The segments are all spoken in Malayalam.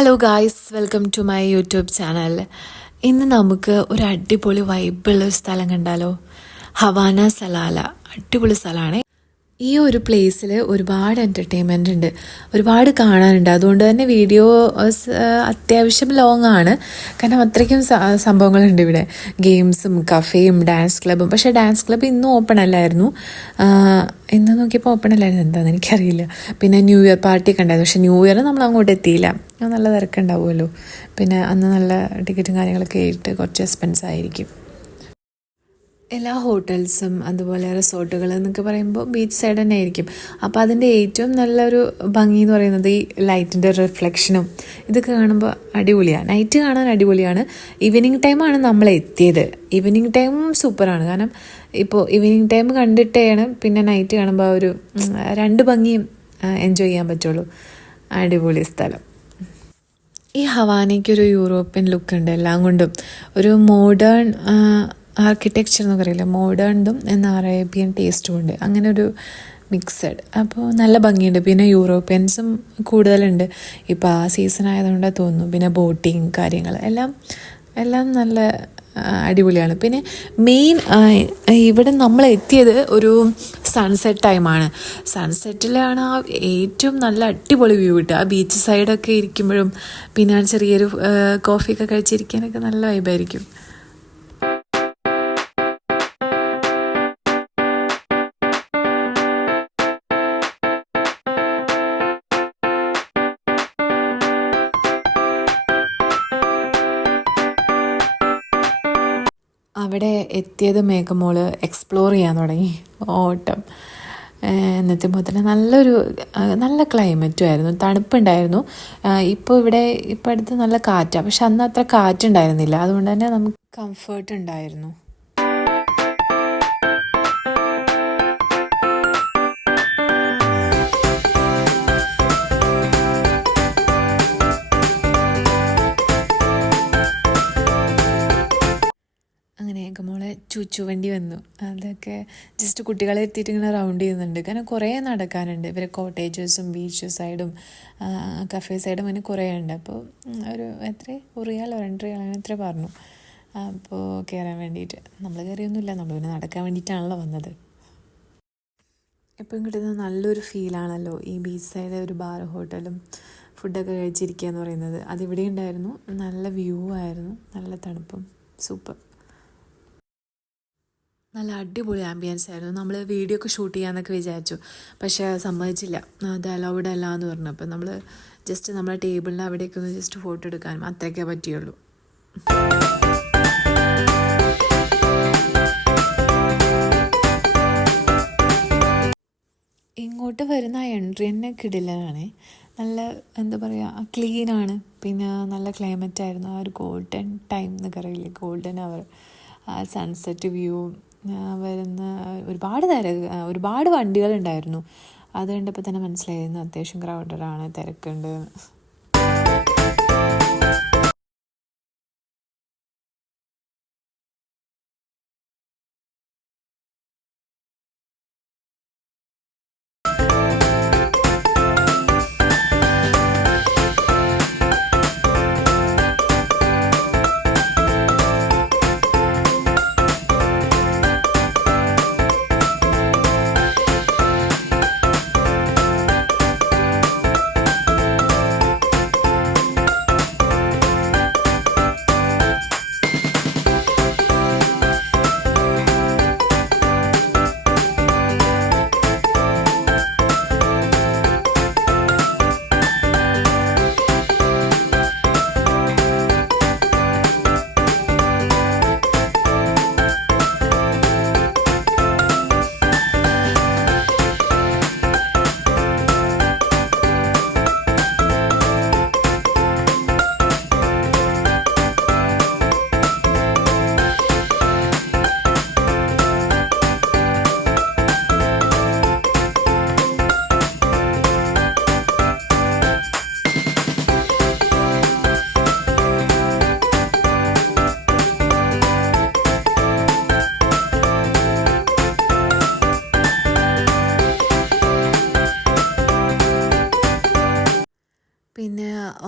Hello guys, welcome to my YouTube channel. ഇന്ന് നമുക്ക് ഒരു അടിപൊളി വൈബുള്ള ഒരു സ്ഥലം കണ്ടാലോ? Hawana Salalah. അടിപൊളി സ്ഥലമാണ്. ഈ ഒരു പ്ലേസിൽ ഒരുപാട് എൻ്റർടൈൻമെൻ്റ് ഉണ്ട്, ഒരുപാട് കാണാനുണ്ട്. അതുകൊണ്ട് തന്നെ വീഡിയോ അത്യാവശ്യം ലോങ് ആണ്, കാരണം അത്രയ്ക്കും സംഭവങ്ങളുണ്ട് ഇവിടെ. ഗെയിംസും കഫേയും ഡാൻസ് ക്ലബ്ബും. പക്ഷേ ഡാൻസ് ക്ലബ്ബ് ഇന്നും ഓപ്പൺ അല്ലായിരുന്നു. ഇന്ന് നോക്കിയപ്പോൾ ഓപ്പൺ അല്ലായിരുന്നു, എന്താണെന്ന് എനിക്കറിയില്ല. പിന്നെ ന്യൂ ഇയർ പാർട്ടി ഒക്കെ ഉണ്ടായിരുന്നു, പക്ഷേ ന്യൂ ഇയർ നമ്മൾ അങ്ങോട്ട് എത്തിയില്ല. നല്ല തിരക്കുണ്ടാവുമല്ലോ. പിന്നെ അന്ന് നല്ല ടിക്കറ്റും കാര്യങ്ങളൊക്കെ ആയിട്ട് കുറച്ച് എക്സ്പെൻസ് ആയിരിക്കും. എല്ലാ ഹോട്ടൽസും അതുപോലെ റിസോർട്ടുകൾ എന്നൊക്കെ പറയുമ്പോൾ ബീച്ച് സൈഡ് തന്നെ ആയിരിക്കും. അപ്പോൾ അതിൻ്റെ ഏറ്റവും നല്ലൊരു ഭംഗി എന്ന് പറയുന്നത് ഈ ലൈറ്റിൻ്റെ റിഫ്ലക്ഷനും ഇതൊക്കെ കാണുമ്പോൾ അടിപൊളിയാണ്. നൈറ്റ് കാണാൻ അടിപൊളിയാണ്. ഈവനിങ് ടൈമാണ് നമ്മൾ എത്തിയത്. ഈവനിങ് ടൈം സൂപ്പറാണ്, കാരണം ഇപ്പോൾ ഈവനിങ് ടൈം കണ്ടിട്ടാണ് പിന്നെ നൈറ്റ് കാണുമ്പോൾ ആ ഒരു രണ്ട് ഭംഗിയും എൻജോയ് ചെയ്യാൻ പറ്റുള്ളൂ. അടിപൊളി സ്ഥലം. ഈ ഹവാനയ്ക്കൊരു യൂറോപ്യൻ ലുക്ക് ഉണ്ട് എല്ലാം കൊണ്ടും. ഒരു മോഡേൺ ആർക്കിടെക്ചർ എന്ന് പറയില്ല, മോഡേണും എന്ന അറേബ്യൻ ടേസ്റ്റും ഉണ്ട്. അങ്ങനെ ഒരു മിക്സഡ്. അപ്പോൾ നല്ല ഭംഗിയുണ്ട്. പിന്നെ യൂറോപ്യൻസും കൂടുതലുണ്ട് ഇപ്പോൾ ആ സീസൺ ആയതുകൊണ്ടാണ് തോന്നുന്നു. പിന്നെ ബോട്ടിങ് കാര്യങ്ങൾ എല്ലാം നല്ല അടിപൊളിയാണ്. പിന്നെ മെയിൻ ഇവിടെ നമ്മൾ എത്തിയത് ഒരു സൺസെറ്റ് ടൈമാണ്. സൺസെറ്റിലാണ് ആ ഏറ്റവും നല്ല അടിപൊളി വ്യൂ കിട്ടുക. ആ ബീച്ച് സൈഡൊക്കെ ഇരിക്കുമ്പോഴും പിന്നെ ചെറിയൊരു കോഫിയൊക്കെ കഴിച്ചിരിക്കാനൊക്കെ നല്ല വൈബായിരിക്കും. അവിടെ എത്തിയത് മേഘമോള് എക്സ്പ്ലോർ ചെയ്യാൻ തുടങ്ങി, ഓട്ടം. എന്നെത്തുമ്പോൾ തന്നെ നല്ല ക്ലൈമറ്റും ആയിരുന്നു, തണുപ്പുണ്ടായിരുന്നു. ഇപ്പോൾ അടുത്ത് നല്ല കാറ്റാണ്, പക്ഷെ അന്ന് അത്ര കാറ്റുണ്ടായിരുന്നില്ല. അതുകൊണ്ട് തന്നെ നമുക്ക് കംഫേർട്ട് ഉണ്ടായിരുന്നു. അങ്ങനെ ഏകമോളെ ചൂച്ചുവണ്ടി വന്നു. അതൊക്കെ ജസ്റ്റ് കുട്ടികളെ എത്തിയിട്ട് ഇങ്ങനെ റൗണ്ട് ചെയ്യുന്നുണ്ട്, കാരണം കുറേ നടക്കാനുണ്ട്. ഇവരെ കോട്ടേജസും ബീച്ച് സൈഡും കഫേ സൈഡും അങ്ങനെ കുറേ ഉണ്ട്. അപ്പോൾ ഒരു റിയാലോ 2 റിയാലോ അങ്ങനെ എത്ര പറഞ്ഞു. അപ്പോൾ കയറാൻ വേണ്ടിയിട്ട് നമ്മൾ കയറിയൊന്നുമില്ല, നമ്മൾ പിന്നെ നടക്കാൻ വേണ്ടിയിട്ടാണല്ലോ വന്നത്. എപ്പോഴും കിട്ടുന്ന നല്ലൊരു ഫീലാണല്ലോ ഈ ബീച്ച് സൈഡ് ഒരു ബാർ ഹോട്ടലും ഫുഡൊക്കെ കഴിച്ചിരിക്കുക എന്ന് പറയുന്നത്. അതിവിടെ ഉണ്ടായിരുന്നു. നല്ല വ്യൂ ആയിരുന്നു, നല്ല തണുപ്പും, സൂപ്പർ. നല്ല അടിപൊളി ആംബിയൻസ് ആയിരുന്നു. നമ്മൾ വീഡിയോ ഒക്കെ ഷൂട്ട് ചെയ്യാമെന്നൊക്കെ വിചാരിച്ചു, പക്ഷേ സമ്മതിച്ചില്ല, അത് അലൗഡ് അല്ല എന്ന് പറഞ്ഞു. അപ്പോൾ നമ്മൾ ജസ്റ്റ് നമ്മളെ ടേബിളിൽ അവിടേക്ക് ഒന്ന് ജസ്റ്റ് ഫോട്ടോ എടുക്കാനും അത്രയൊക്കെ പറ്റിയുള്ളൂ. ഇങ്ങോട്ട് വരുന്ന എൻട്രി തന്നെ കിടിലനാണ്. നല്ല എന്താ പറയുക, ക്ലീനാണ്. പിന്നെ നല്ല ക്ലൈമറ്റ് ആയിരുന്നു. ആ ഒരു ഗോൾഡൻ ടൈം എന്നൊക്കെ അറിയില്ലേ, ഗോൾഡൻ അവർ, ആ സൺസെറ്റ് വ്യൂ വരുന്ന ഒരുപാട് വണ്ടികളുണ്ടായിരുന്നു. അത് കണ്ടപ്പോൾ തന്നെ മനസ്സിലായിരുന്നു അത്യാവശ്യം ക്രൗഡഡാണ്, തിരക്കുണ്ട്.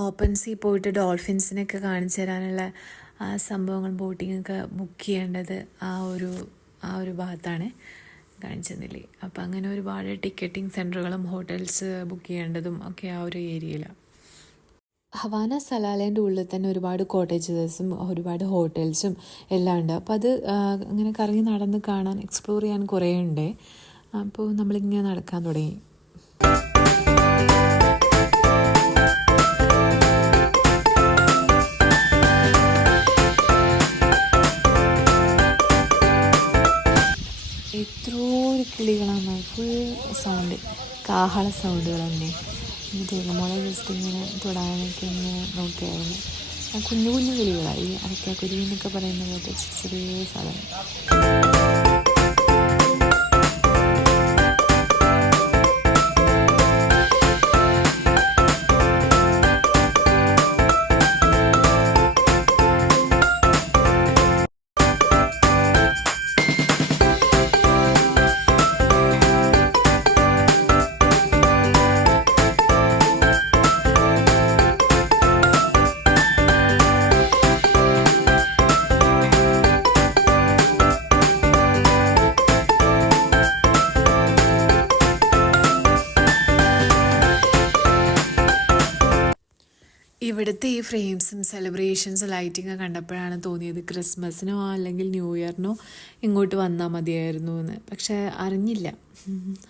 ഓപ്പൺ സീ പോയിട്ട് ഡോൾഫിൻസിനൊക്കെ കാണിച്ചു തരാനുള്ള സംഭവങ്ങൾ ബോട്ടിങ്ങൊക്കെ ബുക്ക് ചെയ്യേണ്ടത് ആ ഒരു ഭാഗത്താണ് കാണിച്ചു തന്നില്ലേ. അപ്പോൾ അങ്ങനെ ഒരുപാട് ടിക്കറ്റിംഗ് സെൻറ്ററുകളും ഹോട്ടൽസ് ബുക്ക് ചെയ്യേണ്ടതും ഒക്കെ ആ ഒരു ഏരിയയിലാണ്. ഹവാന സലാലേൻ്റെ ഉള്ളിൽ തന്നെ ഒരുപാട് കോട്ടേജസും ഒരുപാട് ഹോട്ടൽസും എല്ലാം ഉണ്ട്. അപ്പോൾ അത് അങ്ങനെ കറങ്ങി നടന്ന് കാണാൻ എക്സ്പ്ലോർ ചെയ്യാൻ കുറേ ഉണ്ട്. അപ്പോൾ നമ്മളിങ്ങനെ നടക്കാൻ തുടങ്ങി. എത്രയോ കിളികളാണ്, ഫുൾ സൗണ്ട്, കാഹള സൗണ്ടുകൾ തന്നെ. എന്നിട്ട് മോളെ ജസ്റ്റ് ഇങ്ങനെ തൊടാനൊക്കെ ഇങ്ങനെ നോക്കിയായിരുന്നു. കുഞ്ഞു കുഞ്ഞു കിളികളാണ്, ഈ അരക്കാക്കുരുവി എന്നൊക്കെ പറയുന്ന പോലത്തെ ചെറിയ സാധനം. ഇവിടുത്തെ ഈ ഫ്രെയിംസും സെലിബ്രേഷൻസും ലൈറ്റിങ്ങും കണ്ടപ്പോഴാണ് തോന്നിയത് ക്രിസ്മസിനോ അല്ലെങ്കിൽ ന്യൂ ഇയറിനോ ഇങ്ങോട്ട് വന്നാൽ മതിയായിരുന്നു എന്ന്. പക്ഷേ അറിഞ്ഞില്ല,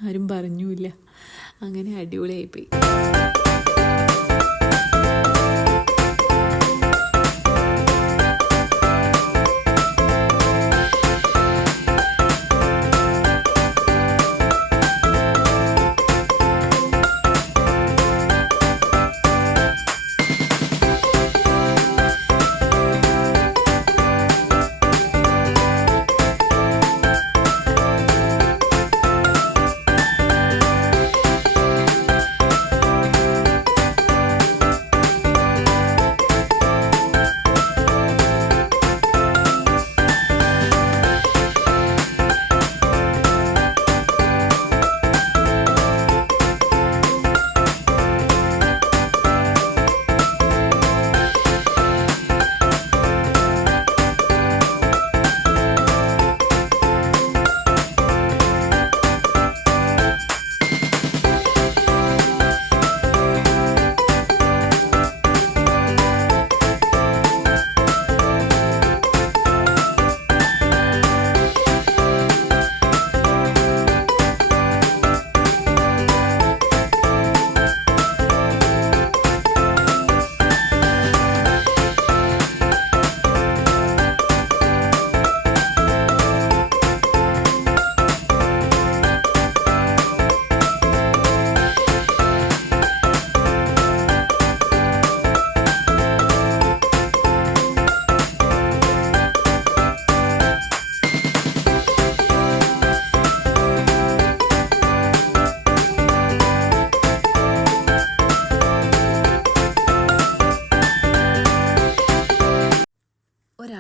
ആരും പറഞ്ഞുമില്ല. അങ്ങനെ അടിപൊളിയായിപ്പോയി.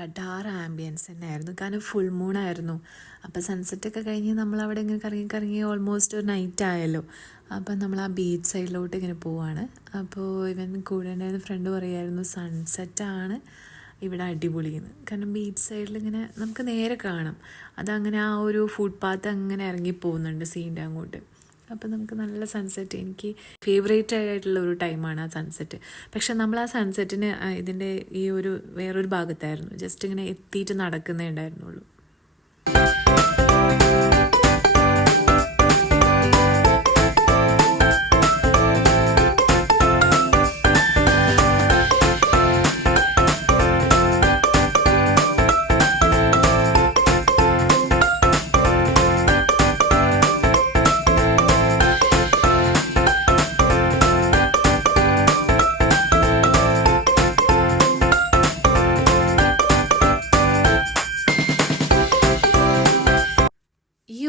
അഡാറ് ആംബിയൻസ് തന്നെയായിരുന്നു. കാരണം ഫുൾ മൂണായിരുന്നു. അപ്പോൾ സൺസെറ്റൊക്കെ കഴിഞ്ഞ് നമ്മളവിടെ ഇങ്ങനെ കറങ്ങി ഓൾമോസ്റ്റ് ഒരു നൈറ്റ് ആയല്ലോ. അപ്പം നമ്മൾ ആ ബീച്ച് സൈഡിലോട്ട് ഇങ്ങനെ പോവാണ്. അപ്പോൾ ഇവൻ കൂടെ ഉണ്ടായിരുന്ന ഫ്രണ്ട് പറയുമായിരുന്നു സൺസെറ്റാണ് ഇവിടെ അടിപൊളിയെന്ന്. കാരണം ബീച്ച് സൈഡിൽ ഇങ്ങനെ നമുക്ക് നേരെ കാണാം. അതങ്ങനെ ആ ഒരു ഫുട് പാത്ത് അങ്ങനെ ഇറങ്ങി പോകുന്നുണ്ട് സീൻ്റെ അങ്ങോട്ട്. അപ്പോൾ നമുക്ക് നല്ല സൺസെറ്റ്, എനിക്ക് ഫേവറേറ്റ് ആയിട്ടുള്ള ഒരു ടൈമാണ് ആ സൺസെറ്റ്. പക്ഷെ നമ്മൾ ആ സൺസെറ്റിന് ഇതിൻ്റെ ഈ ഒരു വേറൊരു ഭാഗത്തായിരുന്നു, ജസ്റ്റ് ഇങ്ങനെ എത്തിയിട്ട് നടക്കുന്നേ ഉണ്ടായിരുന്നുള്ളൂ.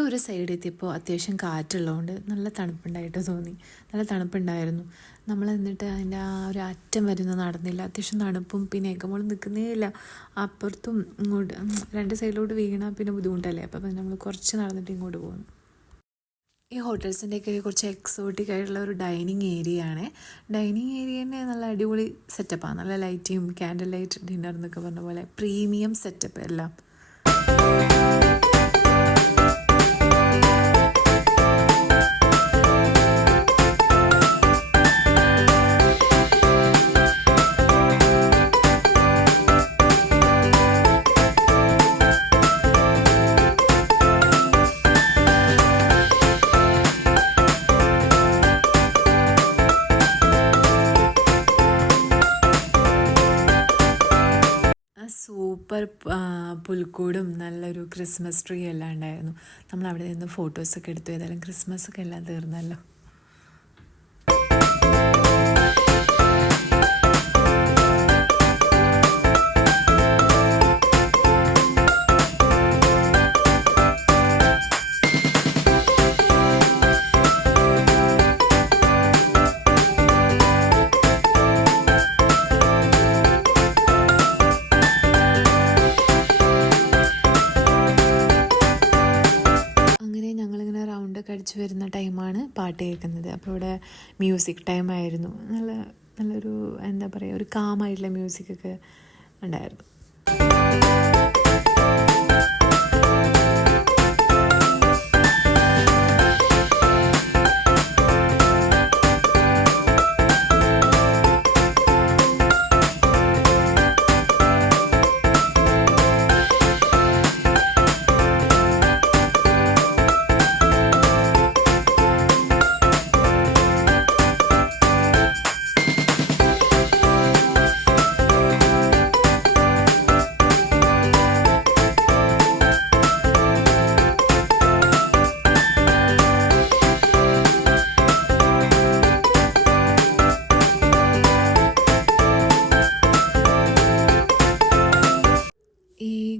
ഒരു സൈഡ് എത്തിയപ്പോൾ അത്യാവശ്യം കാറ്റുള്ളതുകൊണ്ട് നല്ല തണുപ്പുണ്ടായിട്ട് തോന്നി. നല്ല തണുപ്പുണ്ടായിരുന്നു. നമ്മൾ എന്നിട്ട് അതിൻ്റെ ആ ഒരു അറ്റം വരുന്ന നടന്നില്ല. അത്യാവശ്യം തണുപ്പും പിന്നെ ഏകമോളം നിൽക്കുന്നേ ഇല്ല. അപ്പുറത്തും ഇങ്ങോട്ട് രണ്ട് സൈഡിലോട്ട് വീണാൽ പിന്നെ ബുദ്ധിമുട്ടല്ലേ. അപ്പം നമ്മൾ കുറച്ച് നടന്നിട്ട് ഇങ്ങോട്ട് പോകുന്നു. ഈ ഹോട്ടൽസിൻ്റെയൊക്കെ കുറച്ച് എക്സോട്ടിക് ആയിട്ടുള്ള ഒരു ഡൈനിങ് ഏരിയ ആണ്. ഡൈനിങ് ഏരിയ തന്നെ നല്ല അടിപൊളി സെറ്റപ്പാണ്. നല്ല ലൈറ്റും ക്യാൻഡിൽ ലൈറ്റ് ഡിന്നർ എന്നൊക്കെ പറഞ്ഞ പോലെ പ്രീമിയം സെറ്റപ്പ് എല്ലാം. സൂപ്പർ പുൽക്കൂടും നല്ലൊരു ക്രിസ്മസ് ട്രീ എല്ലാം ഉണ്ടായിരുന്നു. നമ്മൾ അവിടെ നിന്ന് ഫോട്ടോസൊക്കെ എടുത്തു. ഏതായാലും ക്രിസ്മസ് ഒക്കെ എല്ലാം തീർന്നല്ലോ. അടിച്ചു വരുന്ന ടൈമാണ് പാട്ട് കേൾക്കുന്നത്. അപ്പോൾ ഇവിടെ മ്യൂസിക് ടൈമായിരുന്നു. നല്ലൊരു എന്താ പറയുക, ഒരു കാമായിട്ടുള്ള മ്യൂസിക്കൊക്കെ ഉണ്ടായിരുന്നു.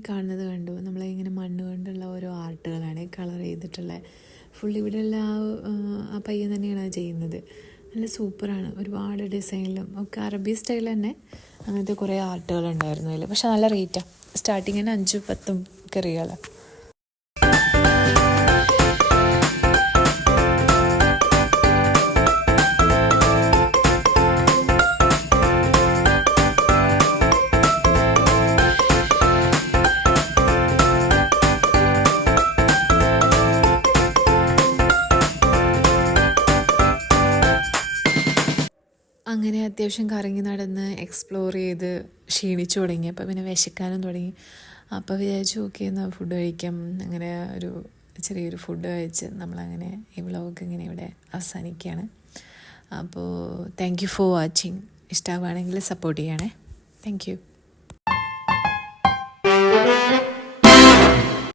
കാണുന്നത് കണ്ടു, നമ്മളിങ്ങനെ മണ്ണ് കൊണ്ടുള്ള ഓരോ ആർട്ടുകളാണ് കളർ ചെയ്തിട്ടുള്ള. ഫുൾ ഇവിടെയുള്ള ആ പയ്യൻ തന്നെയാണ് അത് ചെയ്യുന്നത്. നല്ല സൂപ്പറാണ്. ഒരുപാട് ഡിസൈനിലും ഒക്കെ അറബി സ്റ്റൈൽ തന്നെ അങ്ങനത്തെ കുറേ ആർട്ടുകൾ ഉണ്ടായിരുന്നു അതിൽ. പക്ഷെ നല്ല റേറ്റാണ്. സ്റ്റാർട്ടിങ്ങിന് 5-10 റിയാലാണ്. അങ്ങനെ അത്യാവശ്യം കറങ്ങി നടന്ന് എക്സ്പ്ലോർ ചെയ്ത് ക്ഷീണിച്ചു തുടങ്ങി. അപ്പോൾ പിന്നെ വിശക്കാനും തുടങ്ങി. അപ്പോൾ വിചാരിച്ചു ഓക്കെ എന്നാൽ ഫുഡ് കഴിക്കാം. അങ്ങനെ ഒരു ചെറിയൊരു ഫുഡ് കഴിച്ച് നമ്മളങ്ങനെ ഈ വ്ളോഗ് ഇങ്ങനെ ഇവിടെ അവസാനിക്കുകയാണ്. അപ്പോൾ താങ്ക് യു ഫോർ വാച്ചിങ്. ഇഷ്ടമാവുകയാണെങ്കിൽ സപ്പോർട്ട് ചെയ്യണേ. Thank you.